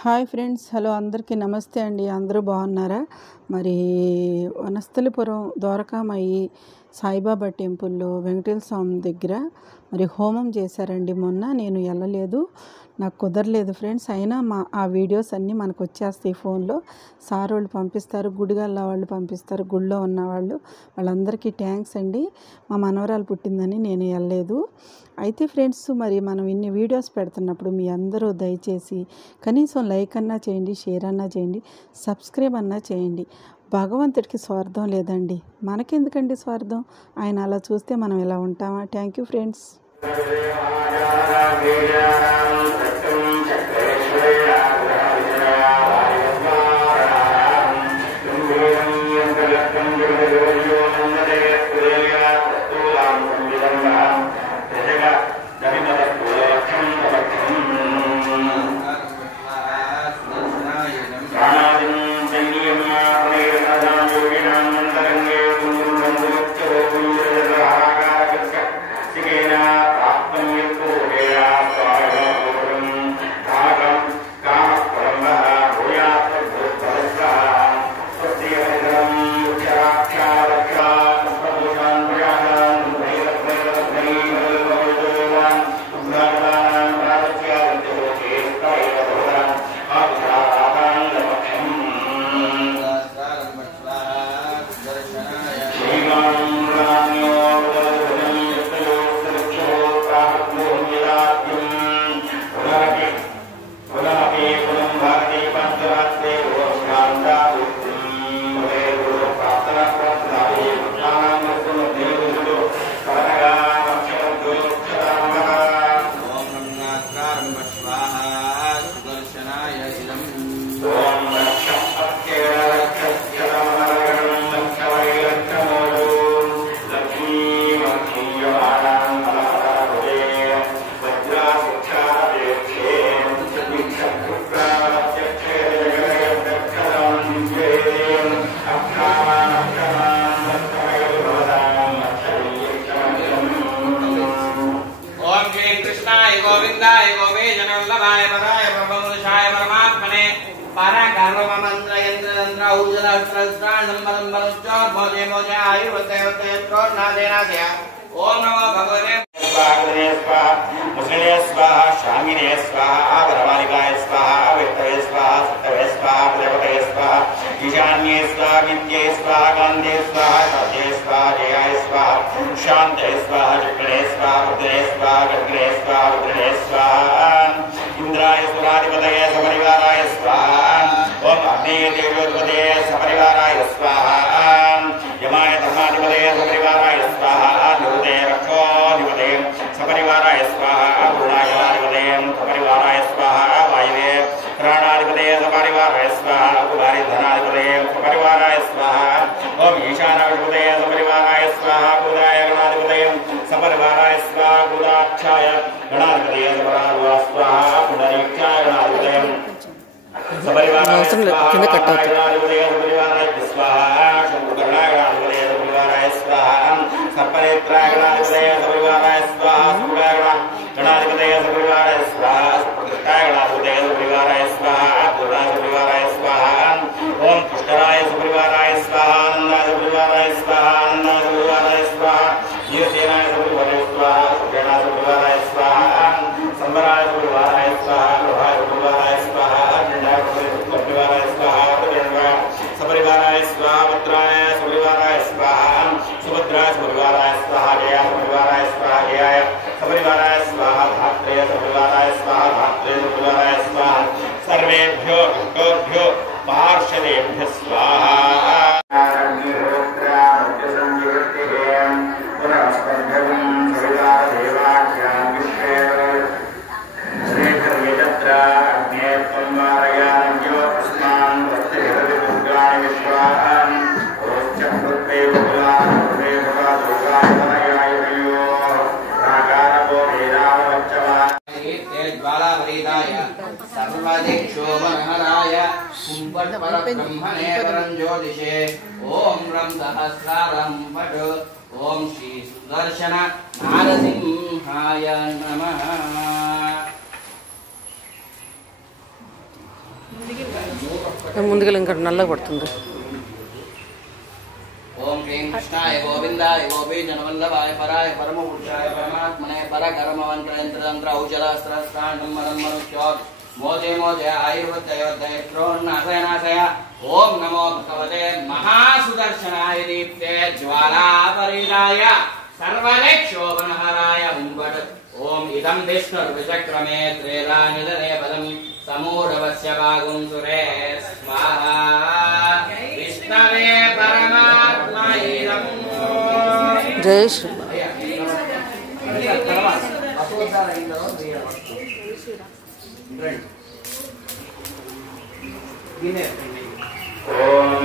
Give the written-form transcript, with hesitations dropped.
Hi friends, hello అందరికీ నమస్తే అండి. అందరూ బాగున్నారా? మరి వనస్థలిపురం ద్వారకామాయి సాయిబాబా టెంపుల్లో వెంకటేశ్వర స్వామి దగ్గర మరి హోమం చేశారండి. మొన్న నేను వెళ్ళలేదు, నాకు కుదరలేదు ఫ్రెండ్స్. అయినా ఆ వీడియోస్ అన్నీ మనకు వచ్చేస్తాయి ఫోన్లో. సార్ వాళ్ళు పంపిస్తారు, గుడిగల్ల వాళ్ళు పంపిస్తారు, గుడిలో ఉన్నవాళ్ళు. వాళ్ళందరికీ థ్యాంక్స్ అండి. మా మనవరాలు పుట్టిందని నేను వెళ్ళలేదు. అయితే ఫ్రెండ్స్, మరి మనం ఇన్ని వీడియోస్ పెడుతున్నప్పుడు మీ అందరూ దయచేసి కనీసం లైక్ అన్నా చేయండి, షేర్ అన్నా చేయండి, సబ్స్క్రైబ్ అన్నా చేయండి. భగవంతుడికి స్వార్థం లేదండి, మనకెందుకండి స్వార్థం? ఆయన అలా చూస్తే మనం ఇలా ఉంటామా? Thank you friends. गोविंदाय गोवेशनवल्लभाय पदाय प्रभुमुषाय परमात्मने पाराकर्ममन्त्रयन्त्रयन्त्र ऊर्जराष्ट्रस्त्राणम्बरम्बरश्चोर भोजे भोजे आयुर्वद्यवद्यत्रोन्नादेनादय ओम नमो भगवते स्वाहा मुसले स्वाहा शामिने स्वाहा वरमालिकाय स्वाहा विष्णवे स्वाहा सत्तवे स्वाहा प्रजपते स्वाहा ईशान्ये स्वाहा विद्ये स्वाहा गान्धे स्वाहा सत्ये स्वाहा जयाय स्वाहा शान्ते स्वाहा चक्रणे स्वाहा रुद्रे स्वाहा गग्रे स्वाहा रुद्रे स्वाहा इंद्राय सुराधिपतये सपरिवाराय स्वाहा ओम अग्नेय देवोत्पतये सपरिवाराय स्वाहा यमाय धर्माधिपतये सपरिवाराय स्वाहा निरुते रक्षोधिपतये सपरिवाराय स्वाहा वरुणाधिपतये सपरिवाराय स्वाहा वायवे प्राणाधिपतये सपरिवाराय स्वाहा कुमारी धनाधिपतये सपरिवाराय स्वाहा ओम ईशानाधिपतये सपरिवाराय स्वाहा बुधाय गणाधिपतये सपरिवाराय स्वाहा बुधाक्षाय गणाधिपतये सपरिवाराय स्वाहा पुंडरीक्षाय गणाधिपतये सपरिवाराय स्वाहा गणाधिपतये सपरिवाराय स्वाहा शंभुकर्णाय गणाधिपतये सपरिवाराय स्वाहा सर्पनेत्राय गणाधिपतये सपरिवाराय स्वाहा सुराय गणाधिपतये सपरिवाराय स्वाहा सुप्रतिष्ठाय गणाधिपतये सपरिवाराय स्वाहा पूर्णाय सपरिवाराय स्वाहा ओम पुष्कराय सपरिवाराय स्वाहा आनंदाय सपरिवाराय स्वाहा आनंदाय सपरिवाराय स्वाहा ईरसेनाय सपरिवाराय स्वाहा सुरेणाय सपरिवाराय स्वाहा संबराय सपरिवाराय स्वाहा लोहाय सपरिवाराय स्वाहा चंडाय सपरिवाराय स्वाहा सपरिवाराय स्वाहा भद्राय सपरिवाराय स्वाहा सुभद्राय सपरिवाराय स्वाहा जयाय सपरिवाराय स्वाहा जयाय सपरिवाराय स्वाहा धात्रेय सपरिवाराय स्वाहा धात्रेय सपरिवाराय स्वाहा सर्वेभ्यो भक्तोभ्यो पार्षदेभ्यः स्वाहा सर्वदिक्षोमनहराय कुम्भटपरब्रह्मणे परञ्ज्योतिषे ओम रं सहस्रारं पठ ओम श्री सुदर्शन नारसिंहाय नमः। ముందుగా ఇంకా నల్లగా పడుతుంది. ఓం హ్రీం కృష్ణాయ గోవిందాయ గోపీజనవల్లభాయ పరాయ పరమపురుషాయ పరమాత్మనే పరకర్మవంత్రయంత్రతంత్ర ఔషధాస్త్రస్త్రాణం మనుష్యో మోదే మోదే ఆయుర్వద్దయోద్దయత్రోన్నాశయ ఓం నమో భగవతే మహాసుదర్శనాయ దీప్తే జ్వాలాపరిదాయ సర్వలక్షోభనహరాయ హుంబట్ ఓం ఇదం విష్ణుర్విచక్రమే త్రేలానిదరే పదం సమూఢవస్య భాగం సురే స్వాహా విష్ణవే పరమాత్మైదం. జై శ్రీ ఓం